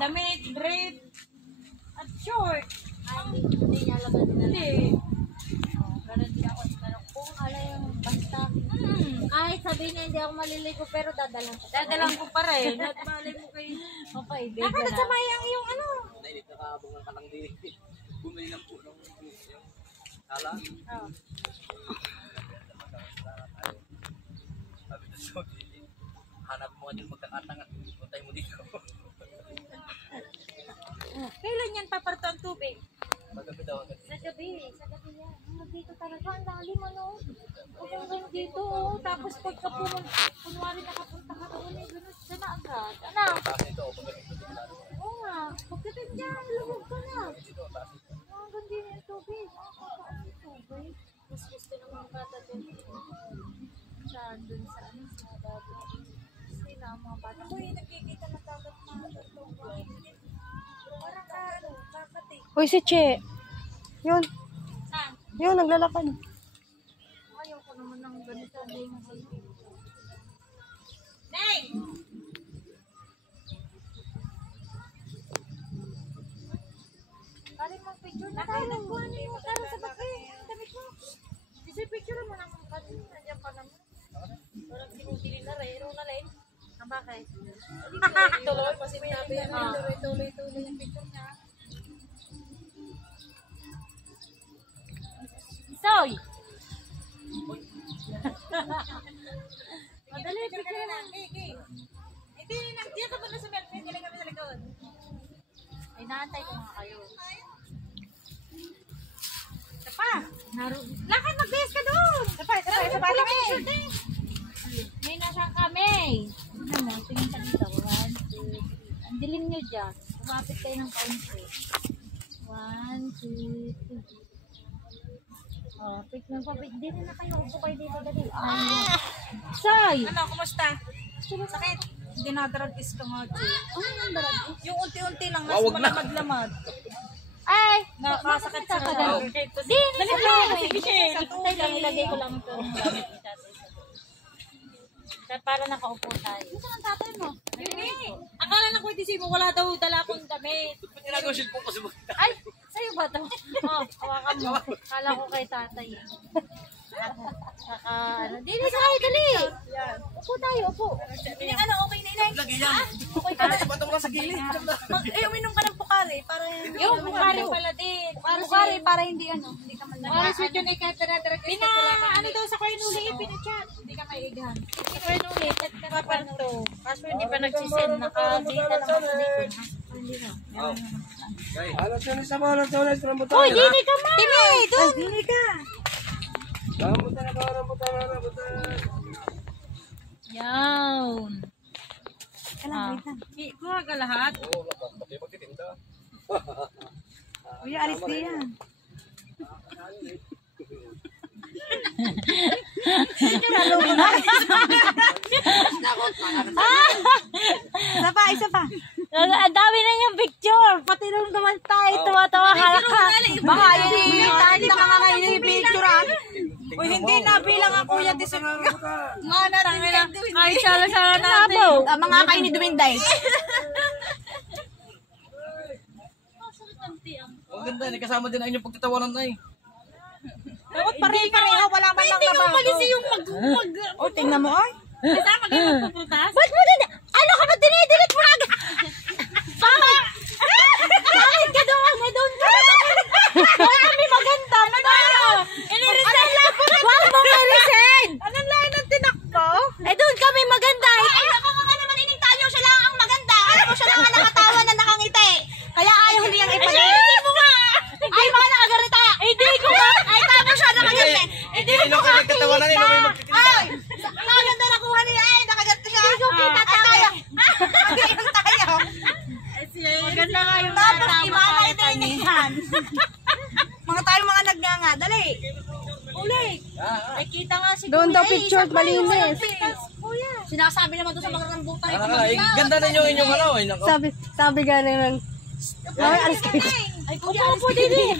damit, brief, at short. Hindi niya alam na Hindi. Ganun din ako. Pero kung ala yung basta. Kahit sabihin niya hindi ako maliligo pero dadalang ko. Dadalang ko pa rin. At malay mo kayo. Mapaibigan Nakalat sa mayang yung ano. Nainit na kabungan ka lang din. Bumili lang po ng sala. Oh. Sabi na so, hanap mo nga din magkakatangat. Puntay mo dito. Kailan yan paparto ang tubig? Magabi daw. Sa gabi yan. Dito talaga, ang lalim ano. Huwag hanggang dito oh. Tapos pagka kunwari nakapunta ka doon eh, gano'n siya na agad. Ano? Taas nito, pagdating dito. Oo nga. Pagdating dyan, lumog ka na. Hanggang din yung tubig. Nakakataas yung tubig. Mas gusto naman bata doon. Saan doon sa ano, sa bago. Sila ang mga bata. Uy, nakikita na dagat na tubig. Parang kakati. Uy, si Che. Yun. Saan? Yun, naglalakad. Ayaw ko naman ng ganito. Hindi mo ganito. Nay! Kali mo picture na tayo. Nagkuhanin mo taro sa bagay. Ang damit mo. Kasi picture mo naman kasi. Nandiyan pa naman. Walang sinutili na rin. Iro na rin. Ang bakit? Tuloy, kasi sinabi yan. Tuloy yung picture niya. Soy! Madali, picture na. Hindi, nandiyan ka ba na sa melpin? Galing kami sa likod. Ay, naantay ko nga kayo. Isa pa. Lakad, mag-base ka doon! Isa pa kami. May nasa kami. Ano mo, tingin ka dito. 1, 2, 3. Ang dilim nyo dyan. Kumapit kayo ng kaunti. 1, 2, 3. Oh, pick ng papit. Dito na kayo. Upo kayo dito. Dali. Soy! Ano, kumusta? Sakit. Dinadragis ka nga, Che. Yung unti-unti lang, mas malamad-lamad. Ay! Nakakasakit sa Nakakasakit. mga. Di! Dali Sige! lang. Sige! Sige. Tay lang, ilagay ko lang ito. Para nakaupo tayo. Ito ang tatay mo. Hindi. Akala na ko hindi mo wala daw dala akong damit. Ginagawa siya po kasi Ay! Sa'yo ba ito? Oh, hawakan mo. Kala ko kay tatay. Ano? Dili sa kayo, dali! Upo tayo, upo. Ano, okay na inay? lagi yan. Patong lang sa gilid. Uminom ka ng pukari para Yung bukari pala din. Bukari para hindi hindi ka malala. Bukari sweet yun ay kaya tinadragis ka pala. Ano daw sa Koinuli, pinachat. Hindi ka maiighan. Hindi ko yun ulit. Papanto. Kaso hindi pa nagsisend. Nakagita lang ako dito. Hindi na. Alas na sa mga alas na rambutan. Uy, dili ka ma! Dili ka. Rambutan na rambutan. Yan. Kuha ka lahat. Oo, pati magtitinda. Kuya, alis din yan. Isa pa. Ang dami na yung picture. Pati nung naman tayo, tuwa-tawa halaka. Baka hindi nakakain yung picture ah. Uy, hindi na bilang ako yan. Mga natin. Ay, sala-sala natin. Mga kain ni Duminday. Ang ganda, kasama din ang inyong pagtatawanan na eh. Dapat pareho, wala man lang nabago. Hindi ka yung mag... O, tingnan mo ay. Kasama kayo magpuputas? Ba't mo din? Ano ka ba dinidilit mo agad? Bakit ka doon? Doon ka doon kami maganda. Iniresign lang ko na. Huwag mo ma-resign. Anong lahat ng tinakbo? Doon kami maganda. Ay, ako nga naman inintanyo. Siya lang ang maganda. Alam mo, siya lang ang nakatawa na nakangiti. Kaya ayaw niyang ipalit. Hindi mo nga. Ay, mga nakagarita. Hindi ko ba? Ay, tapos siya nakangiti. Hindi nyo kayo nagtatawanan eh, may magtitinda. Ay, nakaganda nakuha niya. Ay, nakaganto siya. Hindi ko kita tayo. Magayon tayo. Maganda nga yung Tapos, imalay din yan. Mga tayo mga nagnganga. Dali. Uli. Ay, kita nga si Doon Kuya. daw picture, malinis. Kuya. Sinasabi naman doon sa mga rambutan. Ganda na yung inyong ano eh. Sabi gano'n lang. Ay, alis kayo. Ay, kuya, alis ka din.